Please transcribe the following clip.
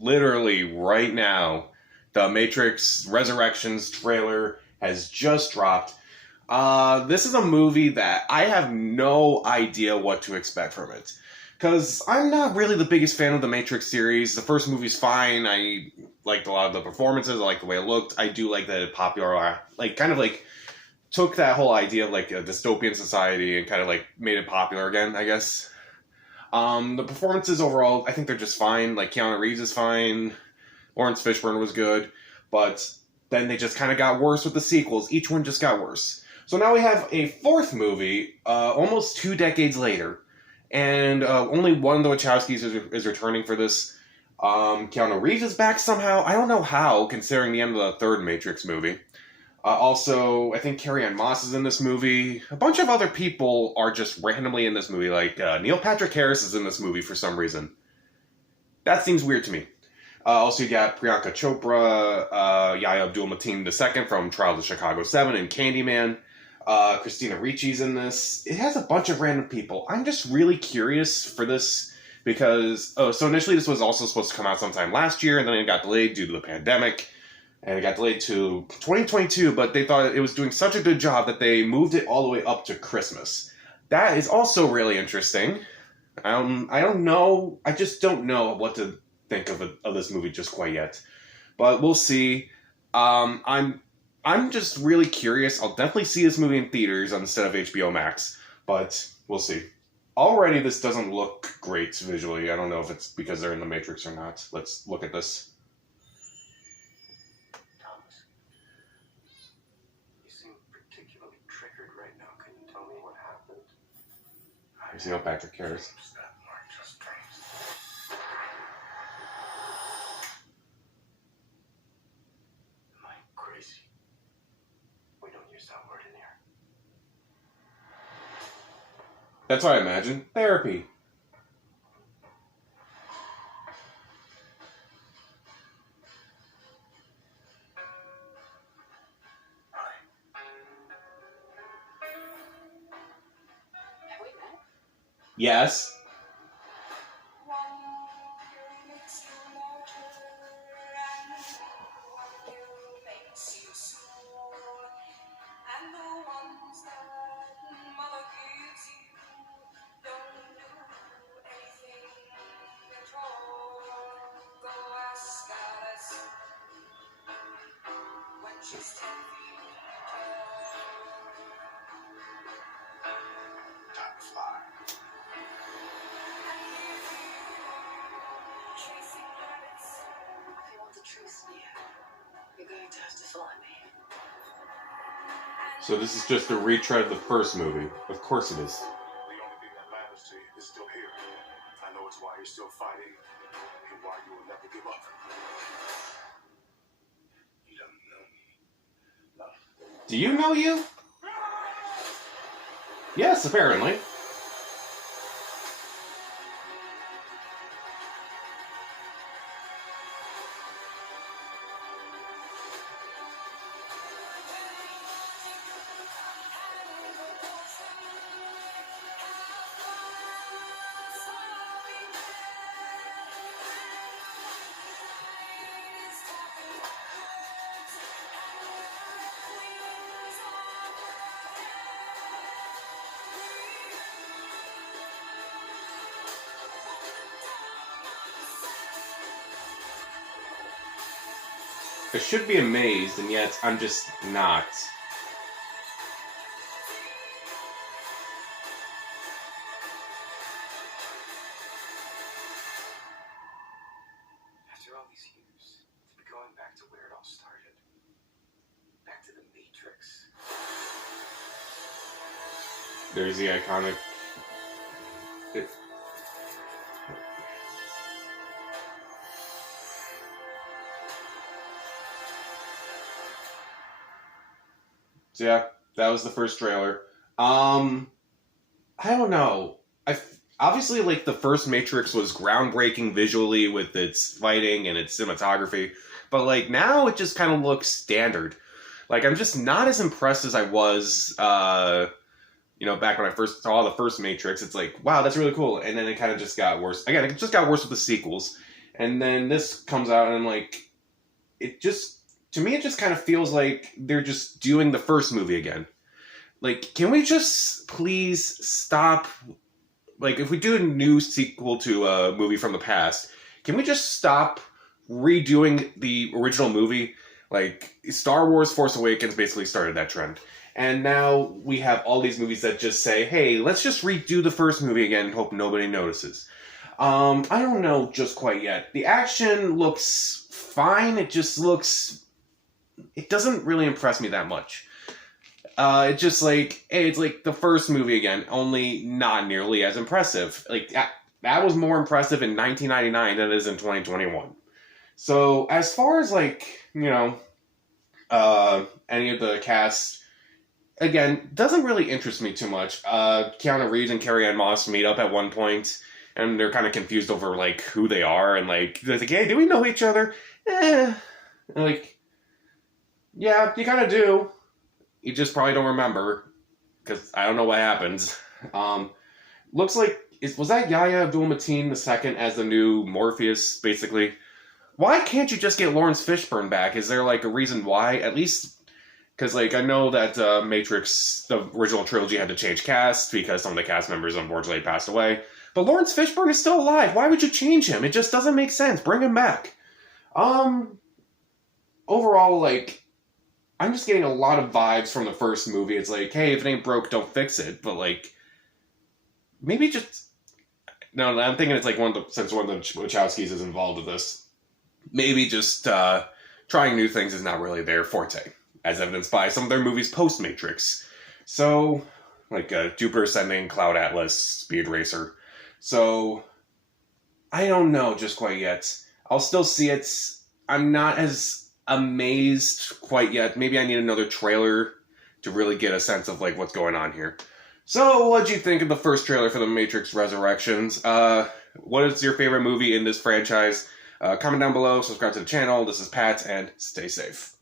literally right now, the Matrix Resurrections trailer has just dropped. This is a movie that I have no idea what to expect from it. Because I'm not really the biggest fan of the Matrix series. The first movie's fine. I liked a lot of the performances. I liked the way it looked. I do like that it popular, took that whole idea of like a dystopian society and kind of like made it popular again, I guess. The performances overall, I think they're just fine. Like Keanu Reeves is fine. Lawrence Fishburne was good. But then they just kind of got worse with the sequels. Each one just got worse. So now we have a fourth movie, almost 2 decades later. And only one of the Wachowskis is returning for this. Keanu Reeves is back somehow. I don't know how, considering the end of the third Matrix movie. Also, I think Carrie-Anne Moss is in this movie. A bunch of other people are just randomly in this movie. Like, Neil Patrick Harris is in this movie for some reason. That seems weird to me. Also, you got Priyanka Chopra, Yahya Abdul-Mateen II from Trials of Chicago 7 and Candyman. Christina Ricci's in this. It has a bunch of random people. I'm just really curious for this because... so initially this was also supposed to come out sometime last year, and then it got delayed due to the pandemic. And it got delayed to 2022, but they thought it was doing such a good job that they moved it all the way up to Christmas. That is also really interesting. I don't know. I just don't know what to think of this movie just quite yet. But we'll see. I'm just really curious. I'll definitely see this movie in theaters instead of HBO Max, but we'll see. Already, this doesn't look great visually. I don't know if it's because they're in the Matrix or not. Let's look at this. Here's Neil Patrick Harris. Am I crazy? We don't use that word in here. That's what I imagine. Therapy. Yes. So this is just a retread of the first movie. Of course it is. The only thing that matters to you is still here. I know it's why you're still fighting and why you will never give up. You don't know me. No. Do you know you? Yes, apparently. I should be amazed, and yet I'm just not. After all these years, to be going back to where it all started. Back to the Matrix. There's the iconic... So yeah, that was the first trailer. I don't know. Obviously, like, the first Matrix was groundbreaking visually with its fighting and its cinematography, but like now it just kind of looks standard. Like, I'm just not as impressed as I was, back when I first saw the first Matrix. It's like, wow, that's really cool, and then it kind of just got worse. Again, it just got worse with the sequels. And then this comes out, and I'm like, it just, to me, it just kind of feels like they're just doing the first movie again. Like, can we just please stop? Like, if we do a new sequel to a movie from the past, can we just stop redoing the original movie? Like, Star Wars Force Awakens basically started that trend. And now we have all these movies that just say, hey, let's just redo the first movie again and hope nobody notices. I don't know just quite yet. The action looks fine. It just looks... It doesn't really impress me that much. It's just like, hey, it's like the first movie again, only not nearly as impressive. Like, that was more impressive in 1999 than it is in 2021. So, as far as, like, you know, any of the cast, again, doesn't really interest me too much. Keanu Reeves and Carrie-Anne Moss meet up at one point, and they're kind of confused over, like, who they are, and, like, they're like, hey, do we know each other? And, like, yeah, you kind of do. You just probably don't remember, because I don't know what happens. Looks like, was that Yahya Abdul-Mateen II as the new Morpheus, basically? Why can't you just get Lawrence Fishburne back? Is there, like, a reason why? At least, because, like, I know that Matrix, the original trilogy, had to change cast, because some of the cast members, unfortunately, passed away. But Lawrence Fishburne is still alive. Why would you change him? It just doesn't make sense. Bring him back. Overall, like, I'm just getting a lot of vibes from the first movie. It's like, hey, if it ain't broke, don't fix it. But, like, maybe just... No, I'm thinking it's like since one of the Wachowskis is involved with this, maybe just trying new things is not really their forte, as evidenced by some of their movies post-Matrix. So, like Jupiter Ascending, Cloud Atlas, Speed Racer. So, I don't know just quite yet. I'll still see it. I'm not as amazed quite yet. Maybe I need another trailer to really get a sense of like what's going on here. So, what'd you think of the first trailer for The Matrix Resurrections? What is your favorite movie in this franchise? Comment down below, subscribe to the channel. This is Pat, and stay safe.